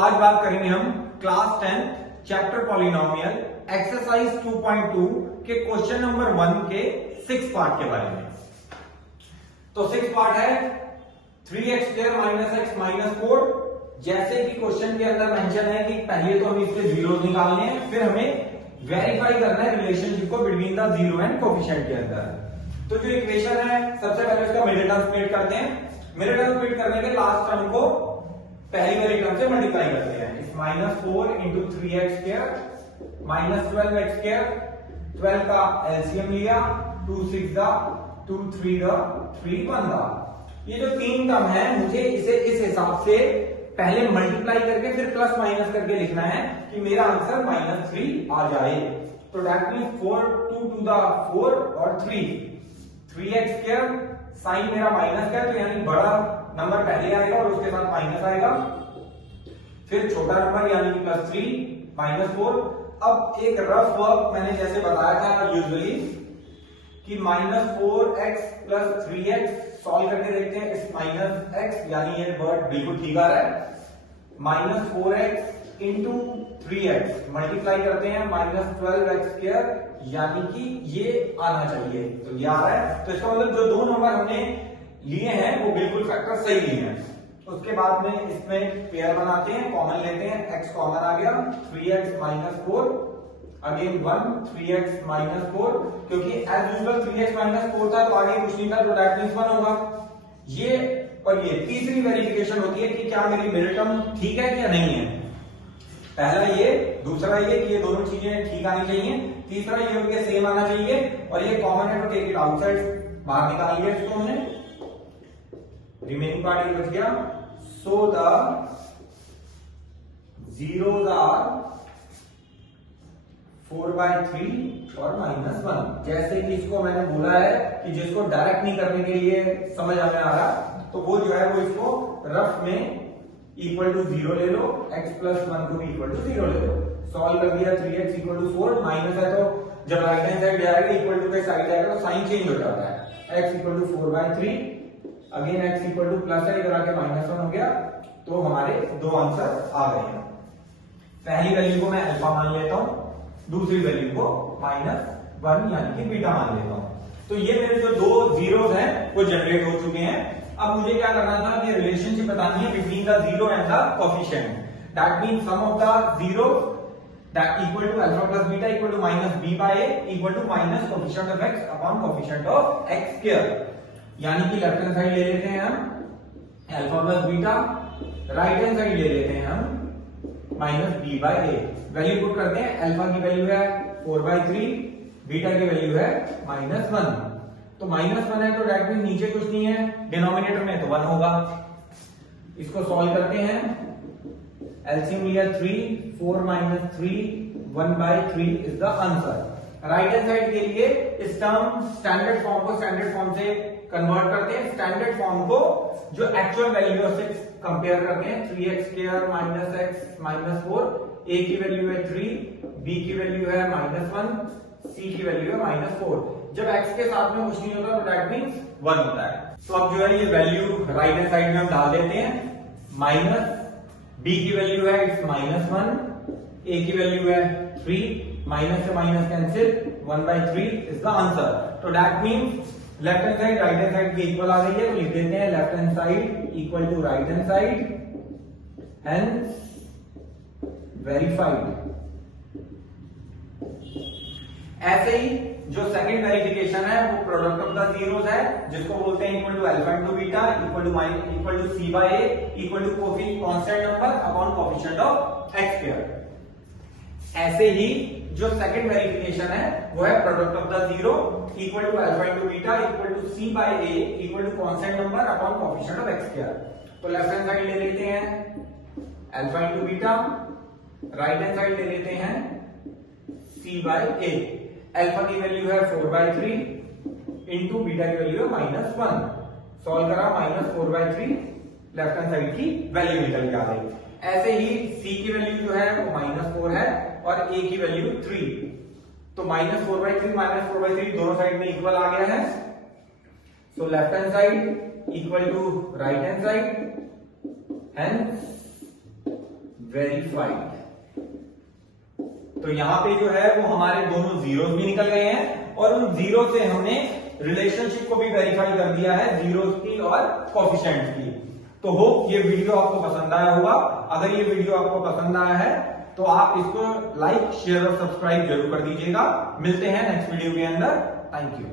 आज बात करेंगे हम क्लास 10 चैप्टर पॉलिनोमियल एक्सरसाइज 2.2 के क्वेश्चन नंबर 1 के 6 पार्ट के बारे में। तो 6 पार्ट है 3x² - x - 4। जैसे कि क्वेश्चन के अंदर मेंशन है कि पहले तो हमें इसके जीरोस निकालने हैं, फिर हमें वेरीफाई करना है रिलेशनशिप को between the zero and coefficient के अंदर। तो जो इक्वेशन है सबसे पहले उसका मिडिल टर्म स्प्लिट करते हैं। मिडिल टर्म स्प्लिट करने के लास्ट टर्म को पहली वाली टर्म से मल्टीप्लाई करते हैं। इस -4 × 3x² - 12x², 12 का एलसीएम लिया, 2 6 2 3 3 1। ये जो तीन टर्म है मुझे इसे इस हिसाब से पहले मल्टीप्लाई करके फिर प्लस माइनस करके लिखना है कि मेरा आंसर -3 आ जाए। तो दैट मींस 4 2 to the 4 और 3x², साइन मेरा माइनस का, तो यानी बड़ा नंबर पहले आएगा और उसके साथ माइनस आएगा, फिर छोटा नंबर यानी कि +3 -4। अब एक रफ वर्क मैंने जैसे बताया था यूजुअली कि -4x + 3x सॉल्व करके देखते हैं। इस -x यानी ये वर्ड बिल्कुल ठीक आ रहा है। -4x × 3x मल्टीप्लाई करते हैं -12x² यानी कि ये आना चाहिए, तो ये आ रहा है। तो इसका मतलब जो दो नंबर हमने लिए हैं वो बिल्कुल फैक्टर सही लिए हैं। उसके बाद में इसमें पेयर बनाते हैं, कॉमन लेते हैं, x कॉमन आ गया, 3x - 4 अगेन 1 3x - 4, क्योंकि एज यूजुअल 3x - 4 था तो आगे कुछ नहीं था, तो दैट मींस 1 होगा। ये और ये तीसरी वेरिफिकेशन होती है कि क्या मेरी मिडिल टर्म ठीक है या नहीं है। पहला ये, दूसरा ये कि ये दोनों चीजें ठीक आनी चाहिए, तीसरा ये उनके सेम आना चाहिए, और ये कॉमन है तो टेक इट आउटसाइड, बाहर निकाल लिया इसको हमने, रिमेनिंग पार्ट ये बच गया। सो द zeros are 4/3 और -1। जैसे कि इसको मैंने बोला है कि जिसको डायरेक्ट नहीं करने के लिए समझ में आ रहा तो वो जो है वो इसको रफ में =0 ले लो, x + 1 को भी =0 ले लो। सॉल्व कर दिया, 3x = 4, माइनस है तो जब राइट हैंड साइड जाएगा इक्वल टू के साइड आएगा तो साइन चेंज हो जाता है। x = 4/3, अगेन x = प्लस है, इधर आके -1 हो गया, तो हमारे दो आंसर आ गए हैं। पहली वैल्यू को मैं अल्फा मान लेता हूं, दूसरी वैल्यू को -1 यानी कि बीटा मान लेता हूं। तो ये मेरे जो दो जीरोस हैं वो जनरेट हो चुके हैं। अब मुझे क्या करना था कि रिलेशनशिप बतानी है between the zero and the coefficient. That means sum of the zero that equal to alpha plus beta equal to -b/a equal to minus coefficient of x upon coefficient of x²। यानी कि left hand side ले लेते हैं हम alpha plus beta, right hand side ले लेते हैं हम -b/a। वैल्यू पुट करते हैं, अल्फा की वैल्यू है 4/3, बीटा की वैल्यू है -1। तो -1 है तो दैट मींस नीचे कुछ नहीं है, डिनोमिनेटर में तो 1 होगा। इसको सॉल्व करते हैं, एलसीएम लिया 3, 4 - 3, 1/3 is the answer. Right hand side के लिए इस टर्म स्टैंडर्ड फॉर्म को स्टैंडर्ड फॉर्म से कन्वर्ट करते हैं। स्टैंडर्ड फॉर्म को जो एक्चुअल वैल्यू से कंपेयर करते हैं, 3x² - x - 4, a की वैल्यू है 3, b की वैल्यू है -1, c की वैल्यू है -4। जब x के साथ में कुछ नहीं होता तो दैट मींस 1 होता है। तो अब जो है ये वैल्यू राइट हैंड साइड में हम डाल देते हैं। b की वैल्यू है इट्स -1, a की वैल्यू है 3, माइनस से minus cancel, 1/3 is the answer. तो that means left hand side right hand side की इक्वल आ गई है, तो लिख देते हैं left hand side equal to right hand side, hence verified. ऐसे ही जो सेकंड वेरिफिकेशन है वो प्रोडक्ट ऑफ द जीरोस है, जिसको बोलते हैं equal to alpha × beta equal to c/a equal to constant number upon coefficient of x²। ऐसे ही जो सेकंड वेरिफिकेशन है वो है product of the zero equal to alpha × beta equal to c/a equal to constant number upon coefficient of x²। तो left hand side ले लेते हैं अल्फा × बीटा, राइट हैंड साइड ले लेते हैं c/a। अल्फा की वैल्यू है 4/3 इंटू बीटा की वैल्यू है -1। सॉल्व करा, -4/3 लेफ्ट हैंड साइड की वैल्यू निकल के आ गई। ऐसे ही c की वैल्यू जो है वो -4 है और a की वैल्यू 3। तो -4/3 -4/3 दोनों साइड में इक्वल आ गया है। So left hand side equal to right hand side, hence verified. तो यहां पे जो है वो हमारे दोनों जीरोस भी निकल गए हैं और उन जीरो से हमने रिलेशनशिप को भी वेरीफाई कर दिया है, जीरोस की और कोफिशिएंट्स की। तो होप ये वीडियो आपको पसंद आया होगा। अगर ये वीडियो आपको पसंद आया है तो आप इसको लाइक, शेयर और सब्सक्राइब जरूर कर दीजिएगा। मिलते हैं नेक्स्ट वीडियो के अंदर। Thank you.